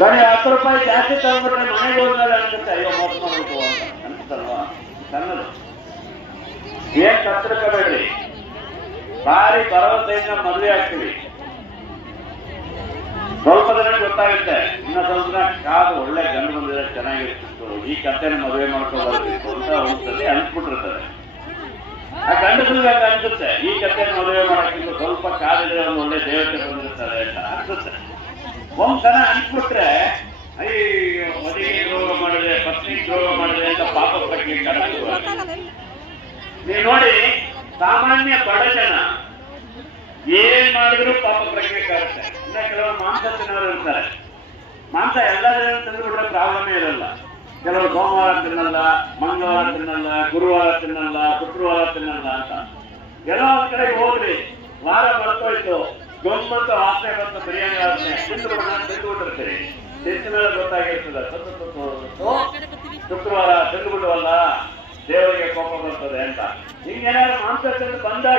ಬರೀ ಹತ್ತು ರೂಪಾಯಿ ಜಾಸ್ತಿ ತಗೊಂಡ್ರೆ ಮನೆಗೆ ಹೋದ್ಮೇಲೆ ಅನ್ಸುತ್ತೆ, ಅಯ್ಯೋ, ಮೋಸ ಅಂತ ಅನ್ಸುತ್ತಲ್ವಾ? ಸಣ್ಣದು. ಏನ್ ಕತ್ತರಿಸಬೇಡ್ರಿ ಭಾರಿ ಭರವಸೆಯಿಂದ ಮದುವೆ ಆಗ್ತೀವಿ. ಸ್ವಲ್ಪ ದಿನ ಗೊತ್ತಾಗುತ್ತೆ, ಇನ್ನ ಸ್ವಲ್ಪ ದಿನ ಕಾದು ಒಳ್ಳೆ ಗಂಡು ಬಂದಿದ್ರೆ ಚೆನ್ನಾಗಿರ್ತಿತ್ತು. ಈ ಕತ್ತೆನ ಮದುವೆ ಮಾಡ್ಕೊಬಾರ್ದಿತ್ತು ಅಂತ ಒಂದ್ಸಲಿ ಅನ್ಸ್ಬಿಟ್ಟಿರ್ತದೆ. ಆ ಅಂತ ಅನ್ಸುತ್ತೆ, ಈ ಕತ್ತೆನ ಮದುವೆ ಮಾಡೋಕ್ಕಿಂತ ಸ್ವಲ್ಪ ಕಾದಿದ್ರೆ ಒಂದು ಒಳ್ಳೆ ದೇವತೆ ಬಂದಿರ್ತಾರೆ ಅಂತ ಅನ್ಸುತ್ತೆ. ಒಂದ್ಸಲ ಅನ್ಸ್ಬಿಟ್ರೆ ಅಯ್ಯೋ, ಮದುವೆ ದ್ರೋಹ ಮಾಡಿದ್ರೆ, ಪತ್ನಿ ದ್ರೋಹ ಮಾಡಿದ್ರೆ ಅಂತ ಪಾಪ ಪಟ್ಟಿ ನೀವು ನೋಡಿ, ಸಾಮಾನ್ಯ ಬಡ ಜನ ಏನ್ ಮಾಡಿದ್ರು ಪಾಪ ಪ್ರಜ್ಞೆ ಕಾಡುತ್ತೆ ಇನ್ನ ಕೆಲವರು ಮಾಂಸ ತಿನ್ನೋರು ಇರ್ತಾರೆ ಮಾಂಸ ಎಲ್ಲ ದಿನ ಕೂಡ ಪ್ರಾಬ್ಲಮ್ ಇರಲ್ಲ. ಕೆಲವರು ಸೋಮವಾರ ತಿನ್ನಲ್ಲ, ಮಂಗಳವಾರ ತಿನ್ನಲ್ಲ, ಗುರುವಾರ ತಿನ್ನಲ್ಲ, ಶುಕ್ರವಾರ ತಿನ್ನಲ್ಲ ಅಂತ. ಕೆಲವೊಂದ್ ಕಡೆ ಹೋಗ್ರಿ. ವಾರ ಬರ್ತೋಯ್ತು ಗಮ್ಮತ್ತು ಆಸೆ ಬಂತು ಬಿರಿಯಾನಿ ಆಸೆ ತಿಂದು ಬಿಡೋಣ ತಿಂದು ಮೇಲೆ ಗೊತ್ತಾಗಿರ್ತದೆ? ಶುಕ್ರವಾರ ತಿಂದು ಬಿಡುವಲ್ಲ ದೇವರಿಗೆ ಕೋಪ ಬರ್ತದೆ ಅಂತ. ಹಿಂಗೇನಾದ್ರು ಮಾಂಸ ಬಂದಾಗ